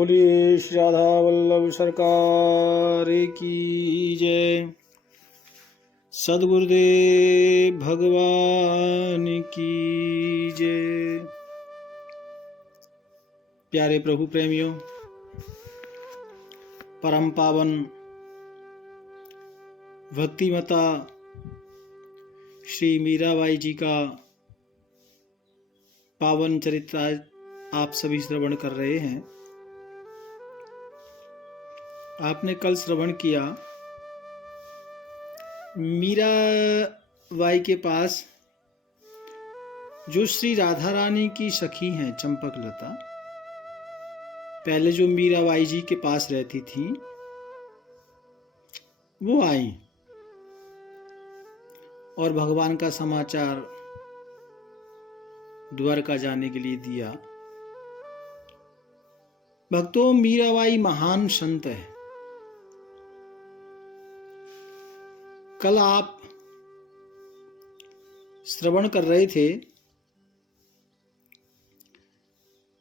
बोलिए श्री राधा वल्लभ सरकार की जय। सद्गुरुदेव भगवान की जय। प्यारे प्रभु प्रेमियों, परम पावन भक्ति माता श्री मीराबाई जी का पावन चरित्र आज आप सभी श्रवण कर रहे हैं। आपने कल श्रवण किया मीराबाई के पास जो श्री राधा रानी की सखी हैं चंपकलता, पहले जो मीराबाई जी के पास रहती थी वो आई और भगवान का समाचार द्वारका जाने के लिए दिया। भक्तों, मीराबाई महान संत है। कल आप श्रवण कर रहे थे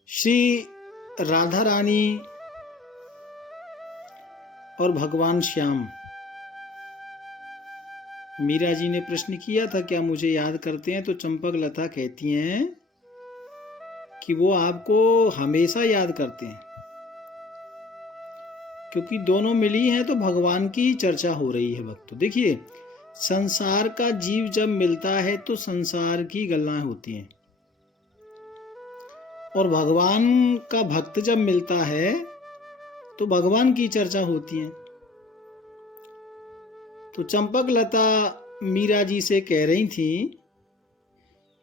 श्री राधा रानी और भगवान श्याम। मीरा जी ने प्रश्न किया था, क्या मुझे याद करते हैं? तो चंपकलता कहती हैं कि वो आपको हमेशा याद करते हैं, क्योंकि दोनों मिली हैं तो भगवान की चर्चा हो रही है। भक्तों देखिए, संसार का जीव जब मिलता है तो संसार की गल्लां होती हैं, और भगवान का भक्त जब मिलता है तो भगवान की चर्चा होती है। तो चंपकलता मीरा जी से कह रही थी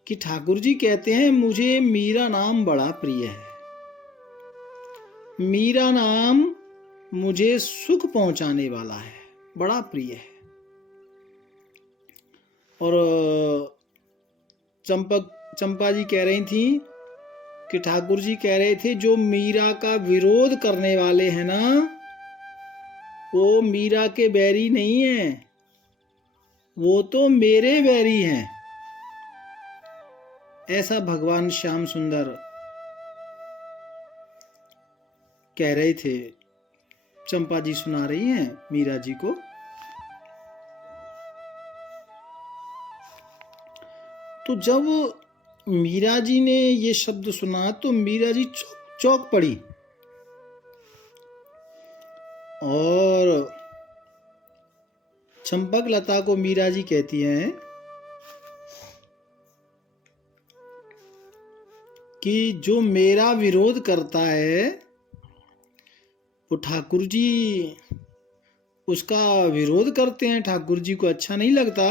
कि ठाकुर जी कहते हैं मुझे मीरा नाम बड़ा प्रिय है, मीरा नाम मुझे सुख पहुंचाने वाला है, बड़ा प्रिय है। और चंपा जी कह रही थी कि ठाकुर जी कह रहे थे जो मीरा का विरोध करने वाले हैं ना, वो मीरा के बैरी नहीं हैं, वो तो मेरे बैरी हैं। ऐसा भगवान श्याम सुंदर कह रहे थे। चंपा जी सुना रही हैं मीरा जी को। तो जब मीरा जी ने ये शब्द सुना तो मीरा जी चौंक पड़ी और चंपकलता को मीरा जी कहती हैं कि जो मेरा विरोध करता है वो ठाकुर जी उसका विरोध करते हैं, ठाकुर जी को अच्छा नहीं लगता।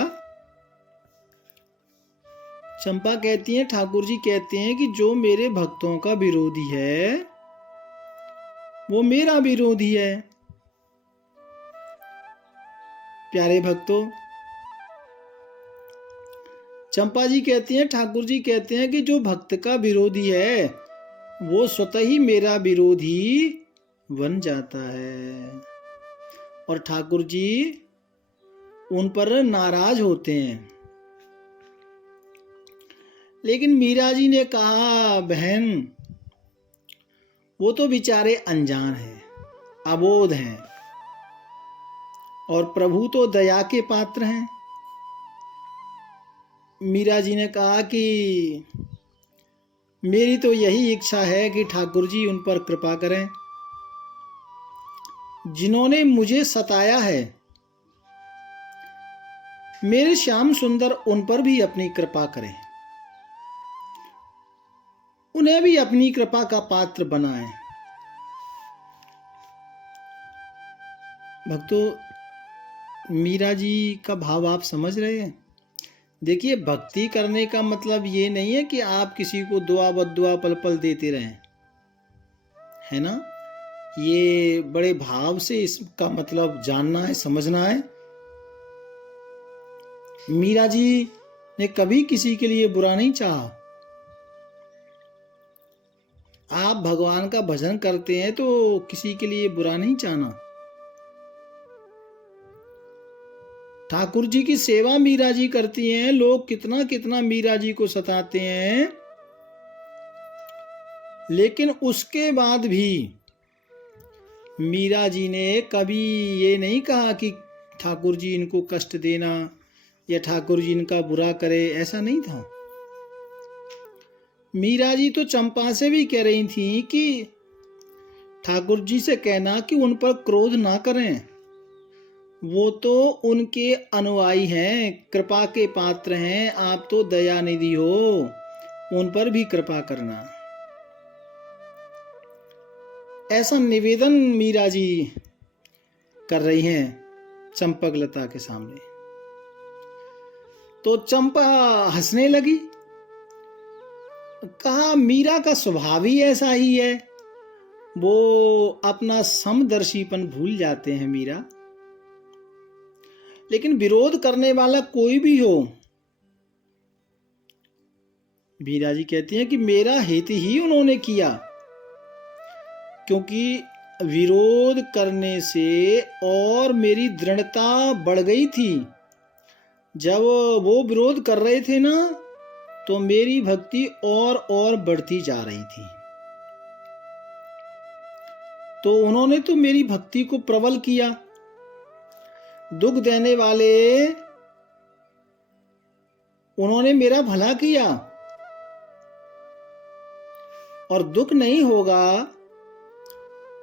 चंपा कहती हैं ठाकुर जी कहते हैं कि जो मेरे भक्तों का विरोधी है वो मेरा विरोधी है। प्यारे भक्तों, चंपा जी कहती हैं ठाकुर जी कहते हैं कि जो भक्त का विरोधी है वो स्वतः ही मेरा विरोधी बन जाता है, और ठाकुर जी उन पर नाराज होते हैं। लेकिन मीरा जी ने कहा, बहन वो तो बेचारे अनजान हैं, अबोध हैं, और प्रभु तो दया के पात्र हैं। मीरा जी ने कहा कि मेरी तो यही इच्छा है कि ठाकुर जी उन पर कृपा करें, जिन्होंने मुझे सताया है। मेरे श्याम सुंदर उन पर भी अपनी कृपा करें, उन्हें भी अपनी कृपा का पात्र बनाएं। भक्तों, मीरा जी का भाव आप समझ रहे हैं? देखिए, भक्ति करने का मतलब ये नहीं है कि आप किसी को दुआ बद्दुआ पल पल देते रहें, है ना। ये बड़े भाव से इसका मतलब जानना है, समझना है। मीरा जी ने कभी किसी के लिए बुरा नहीं चाहा। आप भगवान का भजन करते हैं तो किसी के लिए बुरा नहीं चाहना। ठाकुर जी की सेवा मीरा जी करती हैं। लोग कितना कितना मीरा जी को सताते हैं, लेकिन उसके बाद भी मीरा जी ने कभी ये नहीं कहा कि ठाकुर जी इनको कष्ट देना या ठाकुर जी इनका बुरा करे, ऐसा नहीं था। मीरा जी तो चंपा से भी कह रही थी कि ठाकुर जी से कहना कि उन पर क्रोध ना करें, वो तो उनके अनुयायी हैं, कृपा के पात्र हैं, आप तो दयानिधि हो, उन पर भी कृपा करना। ऐसा निवेदन मीरा जी कर रही हैं चंपकलता के सामने। तो चंपा हंसने लगी, कहा मीरा का स्वभाव ही ऐसा ही है, वो अपना समदर्शीपन भूल जाते हैं मीरा। लेकिन विरोध करने वाला कोई भी हो, मीरा जी कहती हैं कि मेरा हित ही उन्होंने किया, क्योंकि विरोध करने से और मेरी दृढ़ता बढ़ गई थी। जब वो विरोध कर रहे थे ना, तो मेरी भक्ति और बढ़ती जा रही थी। तो उन्होंने तो मेरी भक्ति को प्रबल किया। दुख देने वाले उन्होंने मेरा भला किया, और दुख नहीं होगा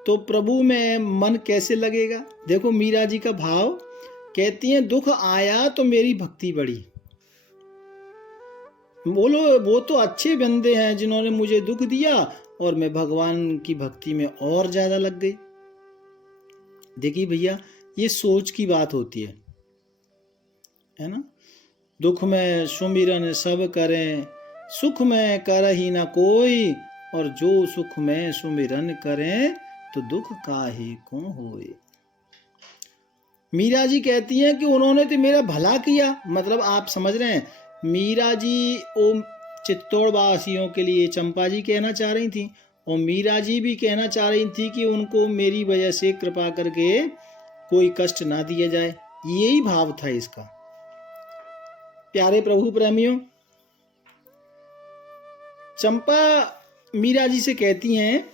तो प्रभु में मन कैसे लगेगा। देखो मीरा जी का भाव, कहती हैं दुख आया तो मेरी भक्ति बढ़ी। बोलो वो तो अच्छे बंदे हैं जिन्होंने मुझे दुख दिया और मैं भगवान की भक्ति में और ज्यादा लग गई। देखिए भैया, ये सोच की बात होती है ना। दुख में सुमिरन सब करें, सुख में कर ही ना कोई, और जो सुख में सुमिरन करें तो दुख काहे को होए। मीरा जी कहती हैं कि उन्होंने तो मेरा भला किया, मतलब आप समझ रहे हैं, मीरा जी ओ चित्तौड़ वासियों के लिए चंपा जी कहना चाह रही थी, और मीरा जी भी कहना चाह रही थी कि उनको मेरी वजह से कृपा करके कोई कष्ट ना दिया जाए। यही भाव था इसका। प्यारे प्रभु प्रेमियों, चंपा मीरा जी से कहती हैं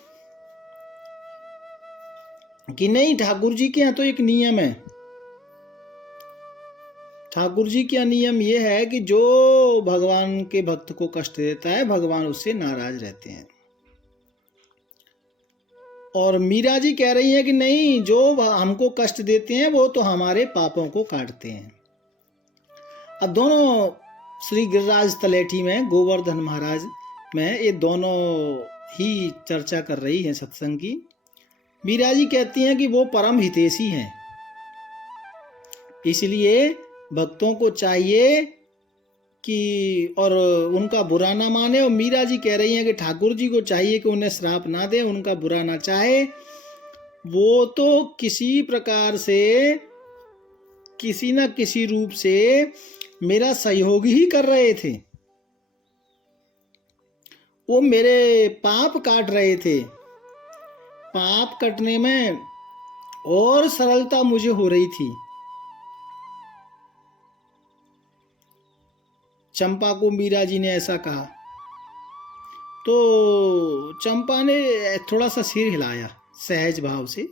कि नहीं, ठाकुर जी के यहाँ तो एक नियम है। ठाकुर जी का नियम यह है कि जो भगवान के भक्त को कष्ट देता है, भगवान उससे नाराज रहते हैं। और मीरा जी कह रही हैं कि नहीं, जो हमको कष्ट देते हैं वो तो हमारे पापों को काटते हैं। अब दोनों श्री गिरिराज तलेठी में, गोवर्धन महाराज में, ये दोनों ही चर्चा कर रही हैं सत्संग की। मीरा जी कहती हैं कि वो परम हितैषी हैं, इसलिए भक्तों को चाहिए कि और उनका बुरा ना माने। और मीरा जी कह रही हैं कि ठाकुर जी को चाहिए कि उन्हें श्राप ना दे, उनका बुरा ना चाहे। वो तो किसी प्रकार से, किसी न किसी रूप से मेरा सहयोग ही कर रहे थे, वो मेरे पाप काट रहे थे। पाप कटने में और सरलता मुझे हो रही थी। चंपा को मीरा जी ने ऐसा कहा तो चंपा ने थोड़ा सा सिर हिलाया सहज भाव से,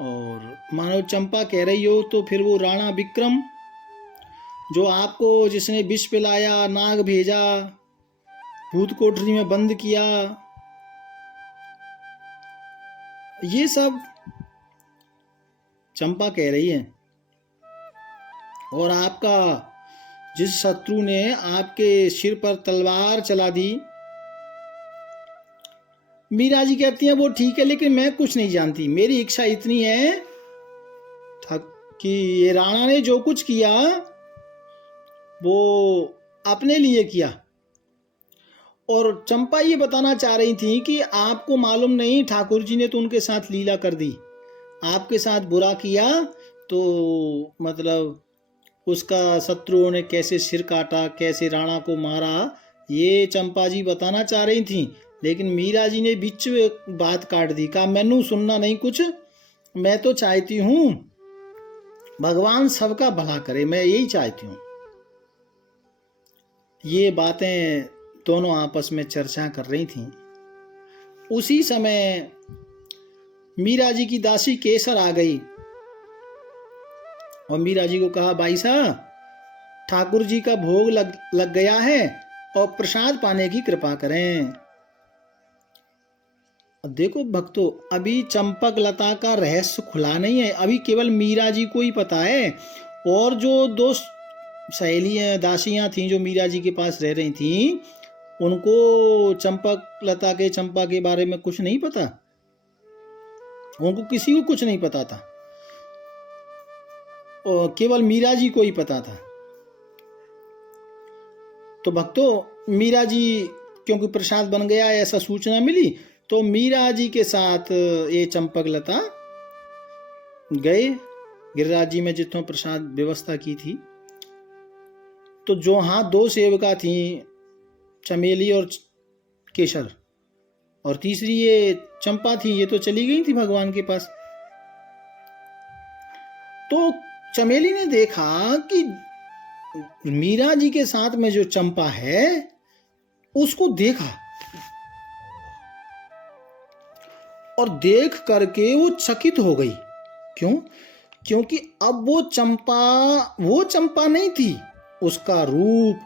और मानो चंपा कह रही हो तो फिर वो राणा विक्रम, जो आपको जिसने विष पिलाया, नाग भेजा, भूत कोठरी में बंद किया, ये सब चंपा कह रही है। और आपका जिस शत्रु ने आपके सिर पर तलवार चला दी, मीरा जी कहती हैं वो ठीक है, लेकिन मैं कुछ नहीं जानती। मेरी इच्छा इतनी है कि ये राणा ने जो कुछ किया वो अपने लिए किया। और चंपा ये बताना चाह रही थी कि आपको मालूम नहीं, ठाकुर जी ने तो उनके साथ लीला कर दी, आपके साथ बुरा किया तो मतलब उसका शत्रुओं ने कैसे सिर काटा, कैसे राणा को मारा, ये चंपा जी बताना चाह रही थी। लेकिन मीरा जी ने बीच में बात काट दी, कहा मैनू सुनना नहीं कुछ, मैं तो चाहती हूँ भगवान सबका भला करे, मैं यही चाहती हूँ। ये बातें दोनों आपस में चर्चा कर रही थीं। उसी समय मीरा जी की दासी केसर आ गई और मीरा जी को कहा, भाई साहब, ठाकुर जी का भोग लग गया है और प्रसाद पाने की कृपा करें। देखो भक्तों, अभी चंपक लता का रहस्य खुला नहीं है, अभी केवल मीरा जी को ही पता है। और जो दो सहेलियां दासियां थीं जो मीरा जी के पास रह रही थीं, उनको चंपा के बारे में कुछ नहीं पता, उनको किसी को कुछ नहीं पता था, और केवल मीरा जी को ही पता था। तो भक्तों, मीरा जी क्योंकि प्रसाद बन गया ऐसा सूचना मिली, तो मीरा जी के साथ ये चंपक लता गए गिरिराज जी में जितों प्रसाद व्यवस्था की थी। तो जो हाँ दो सेविका थी, चमेली और केसर, और तीसरी ये चंपा थी, ये तो चली गई थी भगवान के पास। तो चमेली ने देखा कि मीरा जी के साथ में जो चंपा है उसको देखा, और देख करके वो चकित हो गई। क्यों? क्योंकि अब वो चंपा नहीं थी, उसका रूप,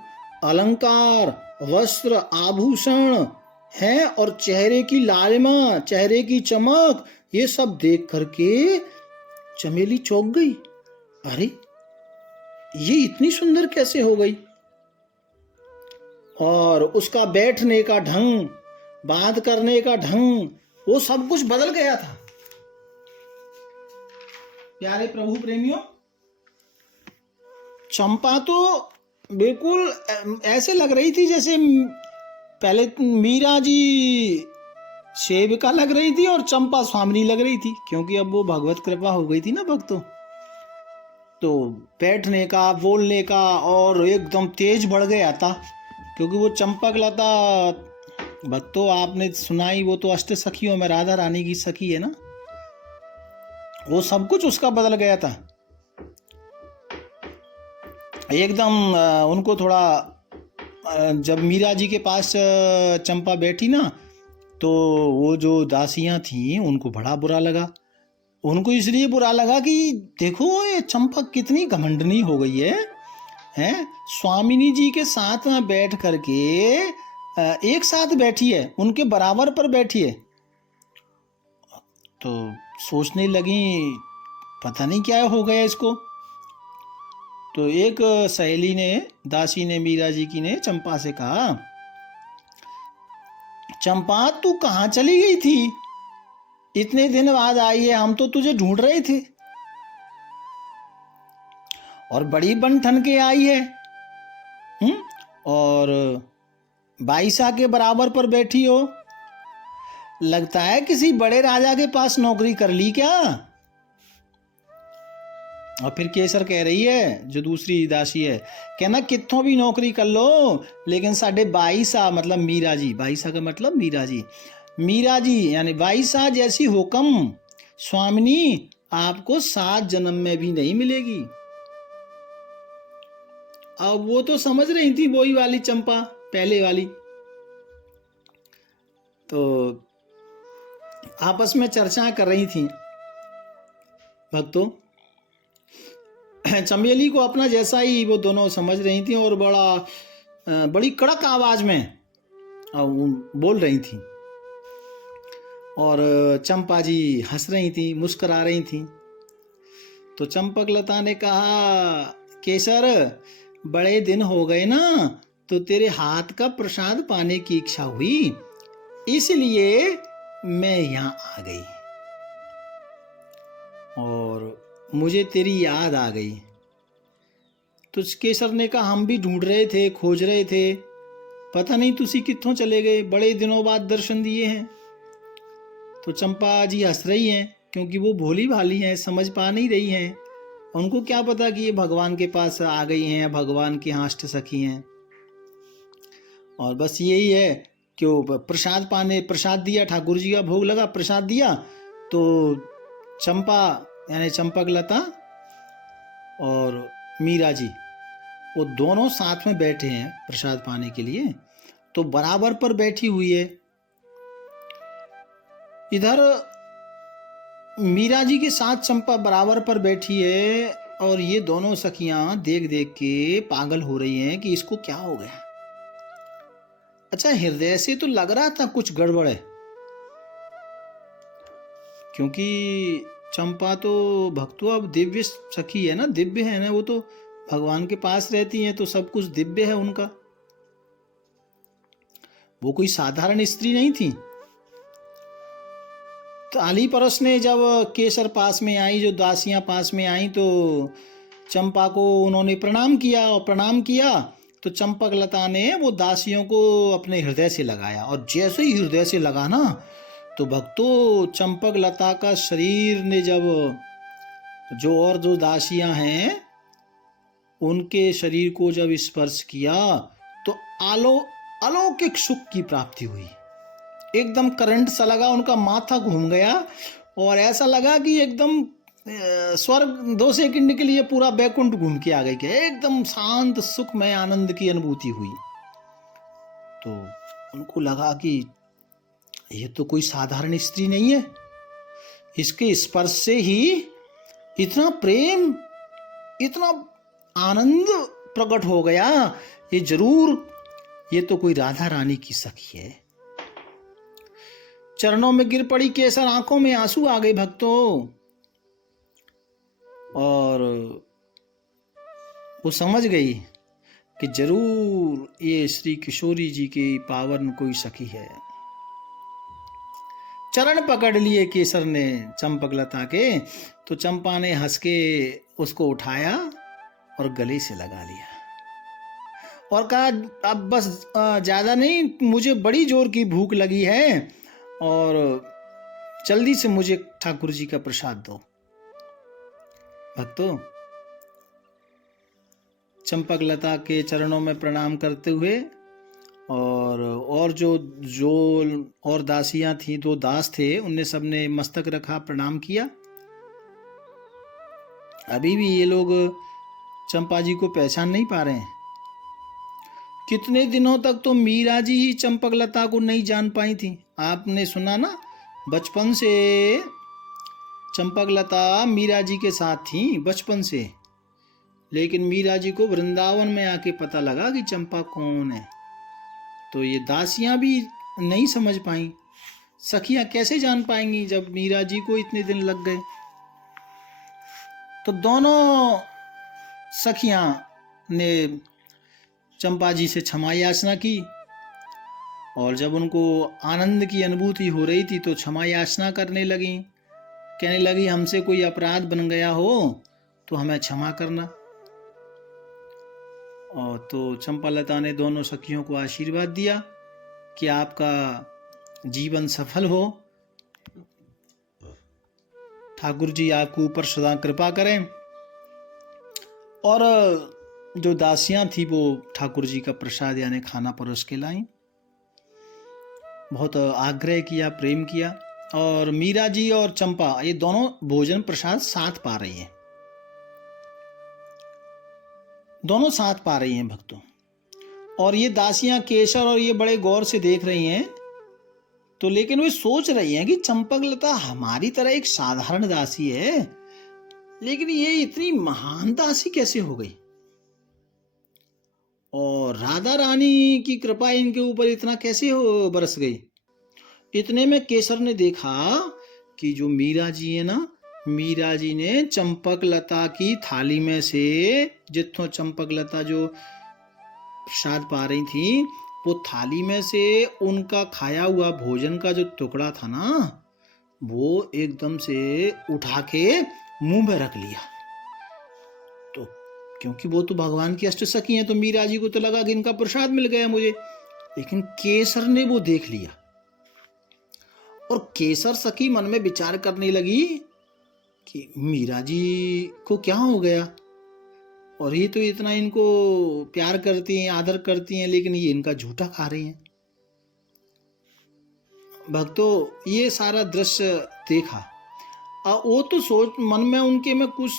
अलंकार, वस्त्र, आभूषण है और चेहरे की लालिमा, चेहरे की चमक, ये सब देख करके चमेली चौंक गई। अरे, ये इतनी सुंदर कैसे हो गई? और उसका बैठने का ढंग, बात करने का ढंग, वो सब कुछ बदल गया था। प्यारे प्रभु प्रेमियों, चंपा तो बिल्कुल ऐसे लग रही थी जैसे पहले मीरा जी सेविका लग रही थी और चंपा स्वामिनी लग रही थी, क्योंकि अब वो भगवत कृपा हो गई थी ना भक्तों। तो बैठने का, बोलने का और एकदम तेज बढ़ गया था, क्योंकि वो चंपक लता भक्तों आपने सुनाई, वो तो अष्ट सखियों में राधा रानी की सखी है ना, वो सब कुछ उसका बदल गया था एकदम। उनको थोड़ा, जब मीरा जी के पास चंपा बैठी ना, तो वो जो दासियां थीं उनको बड़ा बुरा लगा। उनको इसलिए बुरा लगा कि देखो ये चंपा कितनी घमंडनी हो गई है, स्वामिनी जी के साथ में बैठ करके एक साथ बैठी है, उनके बराबर पर बैठी है। तो सोचने लगी पता नहीं क्या हो गया इसको। तो एक सहेली ने, दासी ने, मीरा जी की ने चंपा से कहा, चंपा तू कहाँ चली गई थी? इतने दिन बाद आई है, हम तो तुझे ढूंढ रहे थे, और बड़ी बन ठन के आई है। और बाईसा के बराबर पर बैठी हो, लगता है किसी बड़े राजा के पास नौकरी कर ली क्या? और फिर केसर कह रही है, जो दूसरी दासी है, कहना कितों भी नौकरी कर लो, लेकिन साढ़े बाईसा, मतलब मीरा जी, बाईसा का मतलब मीरा जी यानी बाईसा जैसी हुक्म स्वामिनी आपको 7 जन्म में भी नहीं मिलेगी। अब वो तो समझ रही थी, वही वाली चंपा, पहले वाली। तो आपस में चर्चा कर रही थी भक्तों। चमेली को अपना जैसा ही वो दोनों समझ रही थी, और बड़ी कड़क आवाज में बोल रही थी, और चंपा जी हंस रही थी, मुस्कुरा रही थी। तो चंपक लता ने कहा, केसर, बड़े दिन हो गए ना, तो तेरे हाथ का प्रसाद पाने की इच्छा हुई, इसलिए मैं यहाँ आ गई, और मुझे तेरी याद आ गई। तो केसर ने कहा, हम भी ढूंढ रहे थे, खोज रहे थे, पता नहीं तुसी कित्थों चले गए, बड़े दिनों बाद दर्शन दिए हैं। तो चंपा जी हंस रही हैं, क्योंकि वो भोली भाली हैं, समझ पा नहीं रही हैं, उनको क्या पता कि ये भगवान के पास आ गई हैं, भगवान की अष्ट सखी हैं। और बस यही है कि वो प्रसाद दिया, ठाकुर जी का भोग लगा, प्रसाद दिया, तो चंपा यानी चंपक लता और मीरा जी वो दोनों साथ में बैठे हैं प्रसाद पाने के लिए। तो बराबर पर बैठी हुई है। इधर मीरा जी के साथ चंपा बराबर पर बैठी है और ये दोनों सखियां देख देख के पागल हो रही हैं कि इसको क्या हो गया। अच्छा, हृदय से तो लग रहा था कुछ गड़बड़ है, क्योंकि चंपा तो भक्तों अब दिव्य सखी है ना, दिव्य है ना, वो तो भगवान के पास रहती हैं तो सब कुछ दिव्य है उनका। वो कोई साधारण स्त्री नहीं थी। तो आली परस ने जब केसर पास में आई, जो दासियां पास में आई, तो चंपा को उन्होंने प्रणाम किया, और प्रणाम किया तो चंपक लता ने वो दासियों को अपने हृदय से लगाया, और जैसे ही हृदय से लगा ना, तो भक्तों चंपक लता का शरीर ने जब जो दासियां हैं उनके शरीर को जब स्पर्श किया तो अलौकिक सुख की प्राप्ति हुई। एकदम करंट सा लगा, उनका माथा घूम गया और ऐसा लगा कि एकदम स्वर्ग 2 सेकंड के लिए पूरा बैकुंठ घूम के आ गए, क्या एकदम शांत सुखमय आनंद की अनुभूति हुई। तो उनको लगा कि ये तो कोई साधारण स्त्री नहीं है, इसके स्पर्श से ही इतना प्रेम, इतना आनंद प्रकट हो गया, ये जरूर, ये तो कोई राधा रानी की सखी है। चरणों में गिर पड़ी केसर, आंखों में आंसू आ गए भक्तों, और वो समझ गई कि जरूर ये श्री किशोरी जी की पावन कोई सखी है। चरण पकड़ लिए केसर ने चंपकलता के, तो चंपा ने हंस के उसको उठाया और गले से लगा लिया और कहा, अब बस ज्यादा नहीं, मुझे बड़ी जोर की भूख लगी है और जल्दी से मुझे ठाकुर जी का प्रसाद दो। भक्तों, चंपकलता के चरणों में प्रणाम करते हुए और जो और दासियां थी, 2 दास थे, उनने सबने मस्तक रखा, प्रणाम किया। अभी भी ये लोग चंपा जी को पहचान नहीं पा रहे हैं। कितने दिनों तक तो मीरा जी ही चंपकलता को नहीं जान पाई थी। आपने सुना ना, बचपन से चंपकलता मीरा जी के साथ थी, बचपन से, लेकिन मीरा जी को वृंदावन में आके पता लगा कि चंपा कौन है। तो ये दासियां भी नहीं समझ पाई, सखियां कैसे जान पाएंगी जब मीरा जी को इतने दिन लग गए। तो दोनों सखियां ने चंपा जी से क्षमा याचना की, और जब उनको आनंद की अनुभूति हो रही थी तो क्षमा याचना करने लगी, कहने लगी, हमसे कोई अपराध बन गया हो तो हमें क्षमा करना। और तो चंपालता ने दोनों सखियों को आशीर्वाद दिया कि आपका जीवन सफल हो, ठाकुर जी आपको ऊपर सदा कृपा करें। और जो दासियां थी वो ठाकुर जी का प्रसाद यानी खाना परोस के लाई, बहुत आग्रह किया, प्रेम किया, और मीरा जी और चंपा ये दोनों भोजन प्रसाद साथ पा रही हैं, दोनों साथ पा रही हैं भक्तों। और ये दासियां केसर और ये बड़े गौर से देख रही हैं, तो लेकिन वे सोच रही हैं कि चंपकलता हमारी तरह एक साधारण दासी है, लेकिन ये इतनी महान दासी कैसे हो गई, और राधा रानी की कृपा इनके ऊपर इतना कैसे बरस गई। इतने में केसर ने देखा कि जो मीरा जी है ना, मीरा जी ने चंपकलता की थाली में से, जितों चंपकलता जो प्रसाद पा रही थी, वो थाली में से उनका खाया हुआ भोजन का जो टुकड़ा था ना, वो एकदम से उठा के मुंह में रख लिया। तो क्योंकि वो तो भगवान की अष्ट सखी हैं, तो मीरा जी को तो लगा कि इनका प्रसाद मिल गया मुझे, लेकिन केसर ने वो देख लिया, और केसर सखी मन में विचार करने लगी कि मीरा जी को क्या हो गया, और ये तो इतना इनको प्यार करती हैं, आदर करती हैं, लेकिन ये इनका झूठा खा रही हैं। भक्तों, ये सारा दृश्य देखा, वो तो सोच मन में उनके में कुछ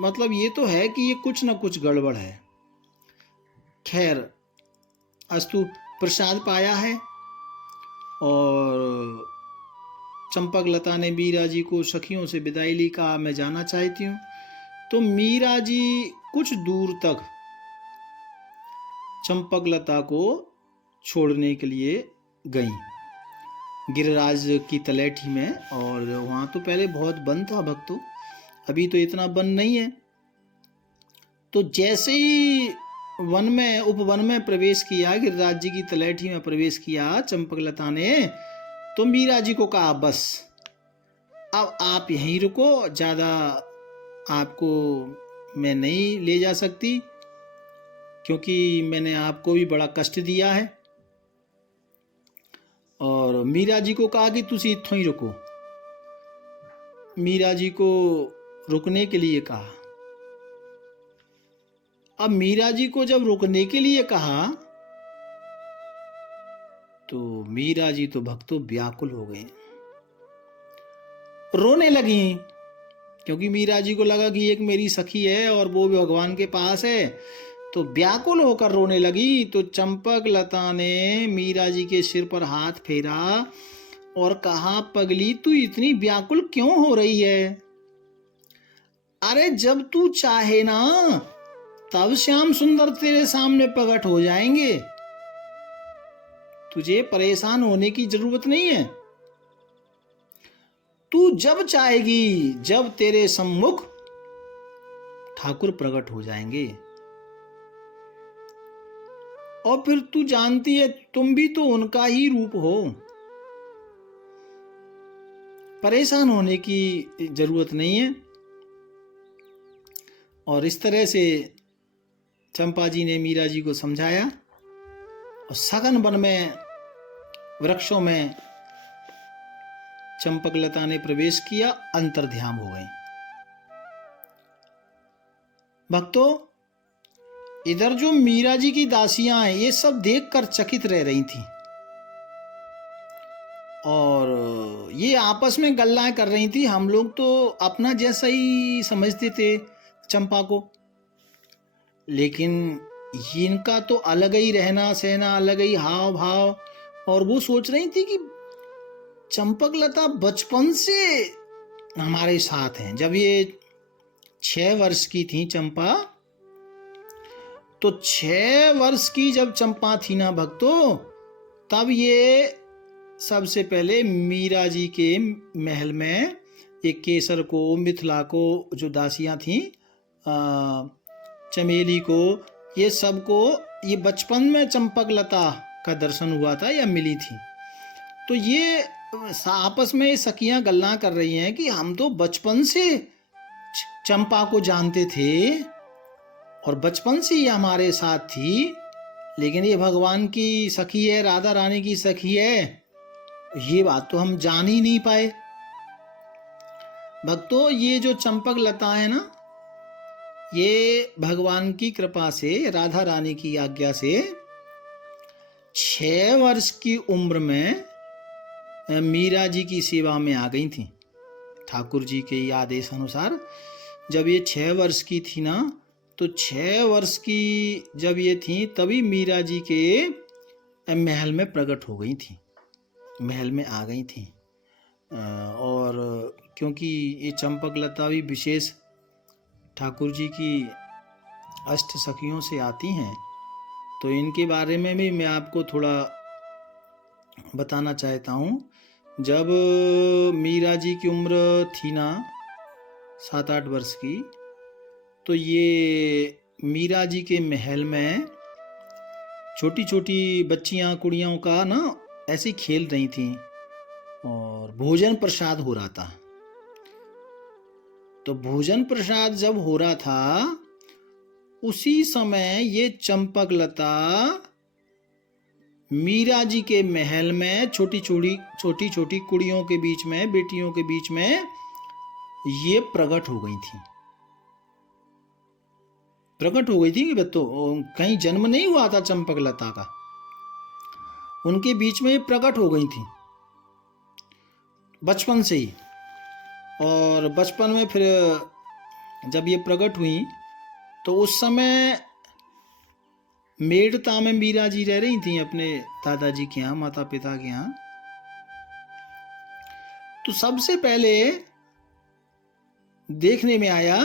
मतलब ये तो है कि ये कुछ ना कुछ गड़बड़ है। खैर, अस्तु प्रसाद पाया है और चंपकलता ने मीरा जी को सखियों से विदाई ली, कहा मैं जाना चाहती हूँ। तो मीरा जी कुछ दूर तक चंपकलता को छोड़ने के लिए गईं गिरिराज की तलेठी में। और वहाँ तो पहले बहुत वन था भक्तों, अभी तो इतना वन नहीं है। तो जैसे ही वन में उपवन में प्रवेश किया, गिरिराज जी की तलेठी में प्रवेश किया चंपकलता ने, तो मीरा जी को कहा बस अब आप यहीं रुको, ज़्यादा आपको मैं नहीं ले जा सकती, क्योंकि मैंने आपको भी बड़ा कष्ट दिया है। और मीरा जी को कहा कि तुसी इत्थों ही रुको। मीरा जी को रुकने के लिए कहा। अब मीरा जी को जब रुकने के लिए कहा तो मीरा जी तो भक्तों व्याकुल हो गई, रोने लगी, क्योंकि मीरा जी को लगा कि एक मेरी सखी है और वो भी भगवान के पास है, तो व्याकुल होकर रोने लगी। तो चंपकलता ने मीरा जी के सिर पर हाथ फेरा और कहा, पगली तू इतनी व्याकुल क्यों हो रही है? अरे जब तू चाहे ना तब श्याम सुंदर तेरे सामने प्रकट हो जाएंगे, तुझे परेशान होने की जरूरत नहीं है। तू जब चाहेगी, जब तेरे सम्मुख ठाकुर प्रकट हो जाएंगे। और फिर तू जानती है तुम भी तो उनका ही रूप हो, परेशान होने की जरूरत नहीं है। और इस तरह से चंपा जी ने मीरा जी को समझाया और सघन वन में वृक्षों में चंपकलता ने प्रवेश किया, अंतर्ध्यान हो गई। भक्तों, इधर जो मीरा जी की दासियां हैं ये सब देखकर चकित रह रही थी और ये आपस में गल्लाएं कर रही थी। हम लोग तो अपना जैसा ही समझते थे चंपा को, लेकिन इनका तो अलग ही रहना सहना, अलग ही हाव भाव। और वो सोच रही थी कि चंपकलता बचपन से हमारे साथ हैं। जब ये 6 वर्ष की थी चंपा, तो 6 वर्ष की जब चंपा थी ना भक्तों, तब ये सबसे पहले मीरा जी के महल में एक केसर को, मिथिला को, जो दासियां थीं, चमेली को, ये सबको ये बचपन में चंपकलता का दर्शन हुआ था या मिली थी। तो ये आपस में सखियां गल्ला कर रही हैं कि हम तो बचपन से चंपा को जानते थे और बचपन से ही हमारे साथ थी, लेकिन ये भगवान की सखी है, राधा रानी की सखी है, ये बात तो हम जान ही नहीं पाए। भक्तों, ये जो चंपकलता है ना, ये भगवान की कृपा से, राधा रानी की आज्ञा से 6 वर्ष की उम्र में मीरा जी की सेवा में आ गई थी। ठाकुर जी के आदेश अनुसार जब ये 6 वर्ष की थी ना, तो 6 वर्ष की जब ये थी तभी मीरा जी के महल में प्रकट हो गई थी, महल में आ गई थी। और क्योंकि ये चंपकलता भी विशेष ठाकुर जी की अष्ट सखियों से आती हैं, तो इनके बारे में भी मैं आपको थोड़ा बताना चाहता हूँ। जब मीरा जी की उम्र थी ना 7-8 वर्ष की, तो ये मीरा जी के महल में छोटी छोटी बच्चियाँ, कुड़ियों का ना ऐसे खेल रही थी और भोजन प्रसाद हो रहा था। तो भोजन प्रसाद जब हो रहा था, उसी समय ये चंपकलता मीरा जी के महल में छोटी छोटी कुड़ियों के बीच में, बेटियों के बीच में ये प्रकट हो गई थी। प्रकट हो गई थी कि तो कहीं जन्म नहीं हुआ था चंपकलता का, उनके बीच में ये प्रकट हो गई थी बचपन से ही। और बचपन में फिर जब ये प्रकट हुई तो उस समय मेड़ता में मीरा जी रह रही थी अपने दादाजी के यहाँ, माता पिता के यहाँ। तो सबसे पहले देखने में आया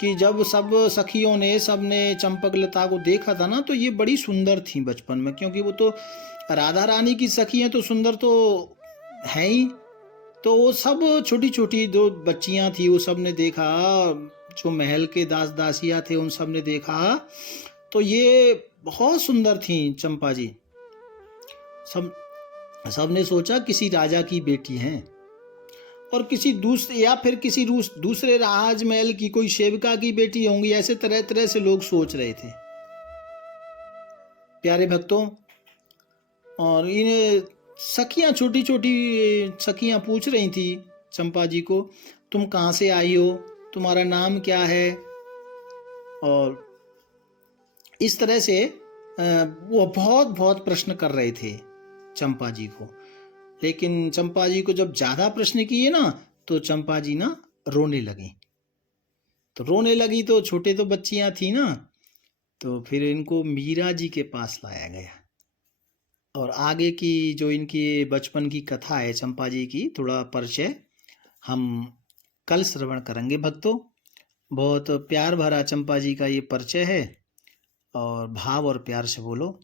कि जब सब सखियों ने सबने चंपकलता को देखा था ना, तो ये बड़ी सुंदर थी बचपन में, क्योंकि वो तो राधा रानी की सखी हैं तो सुंदर तो है ही। तो वो सब छोटी छोटी दो बच्चियां थी, वो सब ने देखा, जो महल के दास दासियां थे उन सब ने देखा, तो ये बहुत सुंदर थी चंपा जी। सब सबने सोचा किसी राजा की बेटी हैं, और किसी दूसरे या फिर किसी दूसरे राजमहल की कोई सेविका की बेटी होंगी, ऐसे तरह तरह से लोग सोच रहे थे प्यारे भक्तों। और इन सखियां, छोटी छोटी सखियां पूछ रही थी चंपा जी को, तुम कहाँ से आई हो, तुम्हारा नाम क्या है। और इस तरह से वो बहुत बहुत प्रश्न कर रहे थे चंपा जी को। लेकिन चंपा जी को जब ज़्यादा प्रश्न किए ना, तो चंपा जी ना रोने लगी। तो रोने लगी तो छोटे तो बच्चियां थी ना, तो फिर इनको मीरा जी के पास लाया गया। और आगे की जो इनकी बचपन की कथा है चंपा जी की, थोड़ा परिचय हम कल श्रवण करेंगे भक्तों। बहुत प्यार भरा चंपा जी का ये परिचय है, और भाव और प्यार से बोलो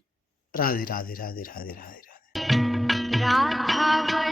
राधे राधे राधे राधे राधे राधे। राधा